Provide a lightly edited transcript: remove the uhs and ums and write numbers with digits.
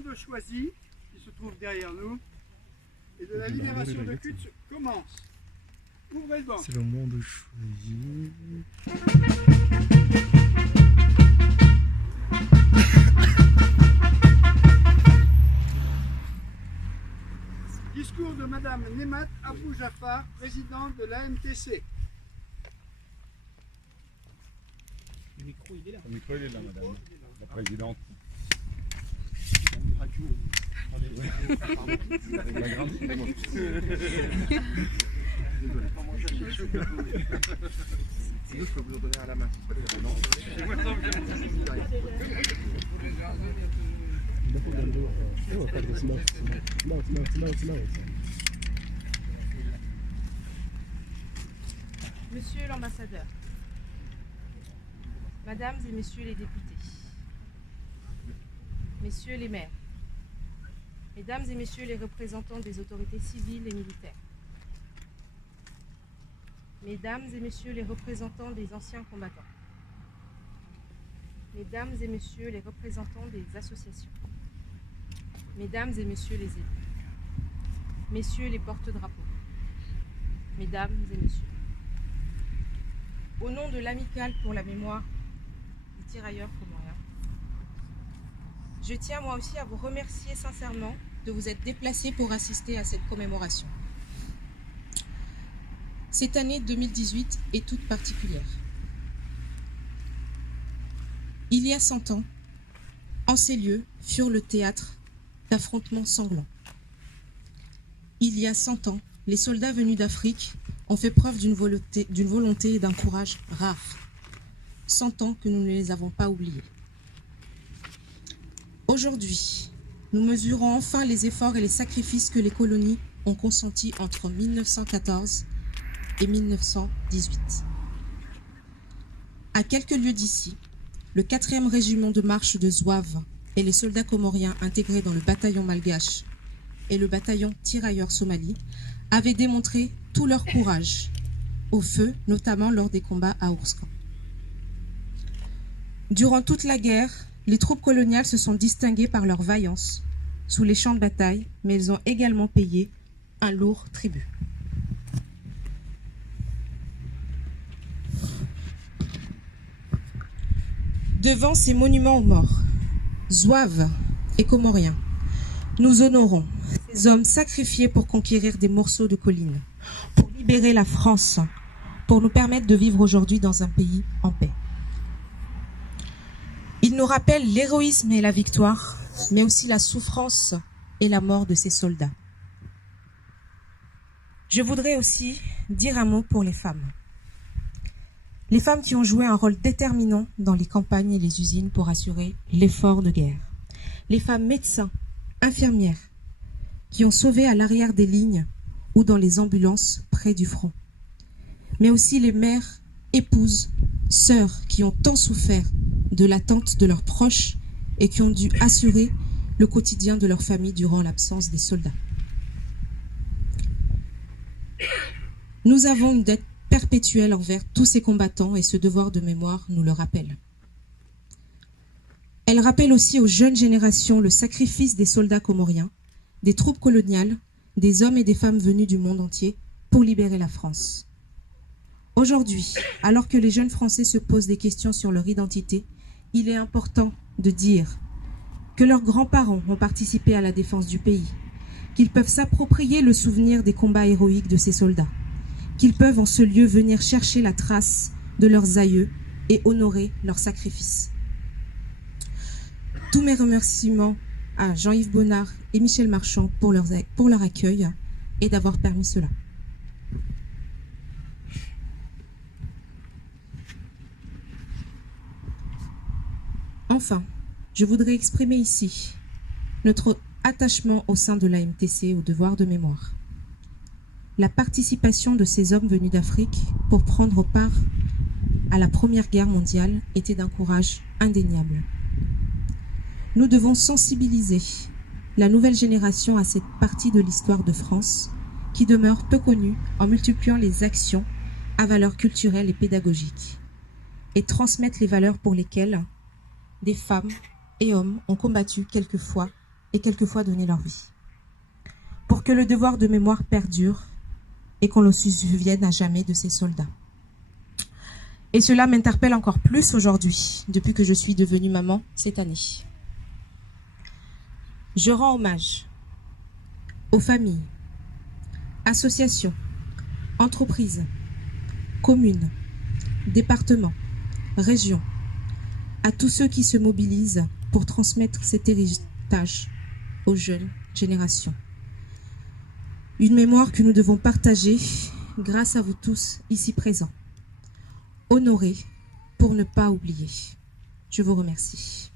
monde choisi, qui se trouve derrière nous, et de la libération de Kutch commence. Ouvrez le banc. C'est le monde choisi. Discours de Madame Nemat Abou Jafar, présidente de l'AMTC. Le micro, il est là. Le micro, il est là, madame, la présidente. Sinon, je peux vous en donner à la main. Monsieur l'ambassadeur, Mesdames et Messieurs les députés, Messieurs les maires, Mesdames et Messieurs les représentants des autorités civiles et militaires, Mesdames et Messieurs les représentants des anciens combattants, Mesdames et Messieurs les représentants des associations, Mesdames et Messieurs les élus, Messieurs les porte-drapeaux, Mesdames et Messieurs, au nom de l'Amicale pour la mémoire des tirailleurs comoriens, je tiens moi aussi à vous remercier sincèrement de vous être déplacés pour assister à cette commémoration. Cette année 2018 est toute particulière. Il y a 100 ans, en ces lieux furent le théâtre d'affrontements sanglants. Il y a 100 ans, les soldats venus d'Afrique ont fait preuve d'une volonté et d'un courage rares. 100 ans que nous ne les avons pas oubliés. Aujourd'hui, nous mesurons enfin les efforts et les sacrifices que les colonies ont consentis entre 1914 et 1918. À quelques lieues d'ici, le 4e régiment de marche de Zouave et les soldats comoriens intégrés dans le bataillon malgache et le bataillon tirailleurs somali avaient démontré tout leur courage, au feu, notamment lors des combats à Ourskan. Durant toute la guerre, les troupes coloniales se sont distinguées par leur vaillance sous les champs de bataille, mais elles ont également payé un lourd tribut. Devant ces monuments aux morts, Zouaves et Comoriens, nous honorons ces hommes sacrifiés pour conquérir des morceaux de collines, pour libérer la France, pour nous permettre de vivre aujourd'hui dans un pays en paix. Ils nous rappellent l'héroïsme et la victoire, mais aussi la souffrance et la mort de ces soldats. Je voudrais aussi dire un mot pour les femmes. Les femmes qui ont joué un rôle déterminant dans les campagnes et les usines pour assurer l'effort de guerre. Les femmes médecins, infirmières, qui ont sauvé à l'arrière des lignes ou dans les ambulances près du front. Mais aussi les mères, épouses, sœurs qui ont tant souffert de l'attente de leurs proches et qui ont dû assurer le quotidien de leur famille durant l'absence des soldats. Nous avons une dette perpétuelle envers tous ces combattants et ce devoir de mémoire nous le rappelle. Elle rappelle aussi aux jeunes générations le sacrifice des soldats comoriens, des troupes coloniales, des hommes et des femmes venus du monde entier pour libérer la France. Aujourd'hui, alors que les jeunes Français se posent des questions sur leur identité, il est important de dire que leurs grands-parents ont participé à la défense du pays, qu'ils peuvent s'approprier le souvenir des combats héroïques de ces soldats, qu'ils peuvent en ce lieu venir chercher la trace de leurs aïeux et honorer leur sacrifice. Tous mes remerciements à Jean-Yves Bonnard et Michel Marchand pour leur accueil et d'avoir permis cela. Enfin, je voudrais exprimer ici notre attachement au sein de l'AMTC au devoir de mémoire. La participation de ces hommes venus d'Afrique pour prendre part à la Première Guerre mondiale était d'un courage indéniable. Nous devons sensibiliser la nouvelle génération à cette partie de l'histoire de France qui demeure peu connue en multipliant les actions à valeur culturelle et pédagogique et transmettre les valeurs pour lesquelles des femmes et hommes ont combattu quelquefois et quelquefois donné leur vie. Pour que le devoir de mémoire perdure et qu'on ne se souvienne à jamais de ces soldats. Et cela m'interpelle encore plus aujourd'hui, depuis que je suis devenue maman cette année. Je rends hommage aux familles, associations, entreprises, communes, départements, régions, à tous ceux qui se mobilisent pour transmettre cet héritage aux jeunes générations. Une mémoire que nous devons partager grâce à vous tous ici présents. Honorer pour ne pas oublier. Je vous remercie.